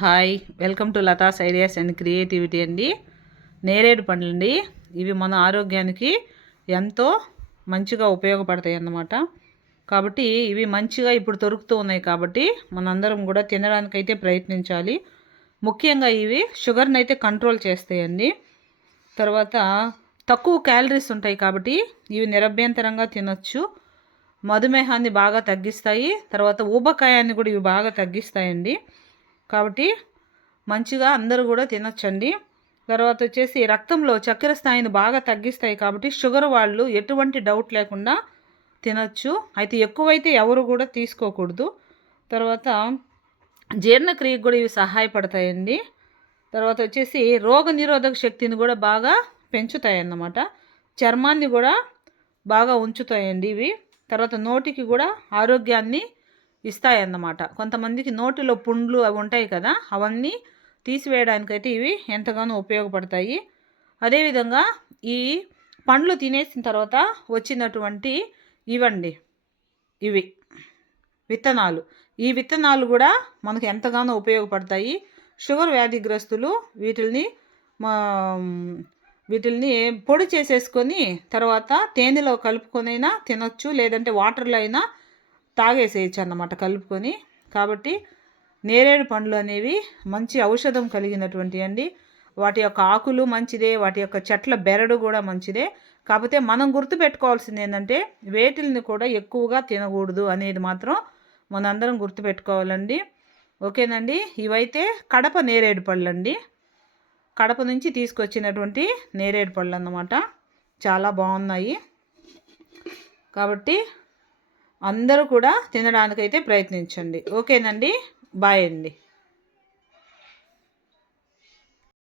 Hi, welcome to Latha's ideas and creativity అండి. నేరేడు పండ్లు అండి. ఇవి మన ఆరోగ్యానికి ఎంతో మంచిగా ఉపయోగపడతాయి అన్నమాట. కాబట్టి ఇవి మంచిగా ఇప్పుడు దొరుకుతూ ఉన్నాయి కాబట్టి మనందరం కూడా తినడానికైతే ప్రయత్నించాలి. ముఖ్యంగా ఇవి షుగర్ని అయితే కంట్రోల్ చేస్తాయండి. తర్వాత తక్కువ క్యాలరీస్ ఉంటాయి కాబట్టి ఇవి నిరభ్యంతరంగా తినొచ్చు. మధుమేహాన్ని బాగా తగ్గిస్తాయి. తర్వాత ఊబకాయాన్ని కూడా ఇవి బాగా తగ్గిస్తాయండి. కాబట్టి మంచిగా అందరూ కూడా తినొచ్చండి. తర్వాత వచ్చేసి రక్తంలో చక్కెర స్థాయిని బాగా తగ్గిస్తాయి కాబట్టి షుగర్ వాళ్ళు ఎటువంటి డౌట్ లేకుండా తినొచ్చు. అయితే ఎక్కువైతే ఎవరు కూడా తీసుకోకూడదు. తర్వాత జీర్ణక్రియకు కూడా ఇవి సహాయపడతాయండి. తర్వాత వచ్చేసి రోగనిరోధక శక్తిని కూడా బాగా పెంచుతాయి అన్నమాట. చర్మాన్ని కూడా బాగా ఉంచుతాయండి ఇవి. తర్వాత నోటికి కూడా ఆరోగ్యాన్ని ఇస్తాయన్నమాట. కొంతమందికి నోటిలో పుండ్లు అవి ఉంటాయి కదా, అవన్నీ తీసివేయడానికైతే ఇవి ఎంతగానో ఉపయోగపడతాయి. అదేవిధంగా ఈ పండ్లు తినేసిన తర్వాత వచ్చినటువంటి ఇవి విత్తనాలు, ఈ విత్తనాలు కూడా మనకు ఎంతగానో ఉపయోగపడతాయి. షుగర్ వ్యాధిగ్రస్తులు వీటిల్ని పొడి చేసేసుకొని తర్వాత తేనెలో కలుపుకొనైనా తినొచ్చు, లేదంటే వాటర్లో అయినా తాగేసేయచ్చు అన్నమాట కలుపుకొని. కాబట్టి నేరేడు పండ్లు అనేవి మంచి ఔషధం కలిగినటువంటి అండి. వాటి యొక్క ఆకులు మంచిదే, వాటి యొక్క చెట్ల బెరడు కూడా మంచిదే. కాకపోతే మనం గుర్తుపెట్టుకోవాల్సింది ఏంటంటే వేటిల్ని కూడా ఎక్కువగా తినకూడదు అనేది మాత్రం మనందరం గుర్తుపెట్టుకోవాలండి. ఓకేనండి. ఇవైతే కడప నేరేడు పళ్ళు అండి. కడప నుంచి తీసుకొచ్చినటువంటి నేరేడు పళ్ళు అన్నమాట. చాలా బాగున్నాయి. కాబట్టి అందరూ కూడా తినడానికైతే ప్రయత్నించండి. ఓకేనండి. బాయ్ అండి.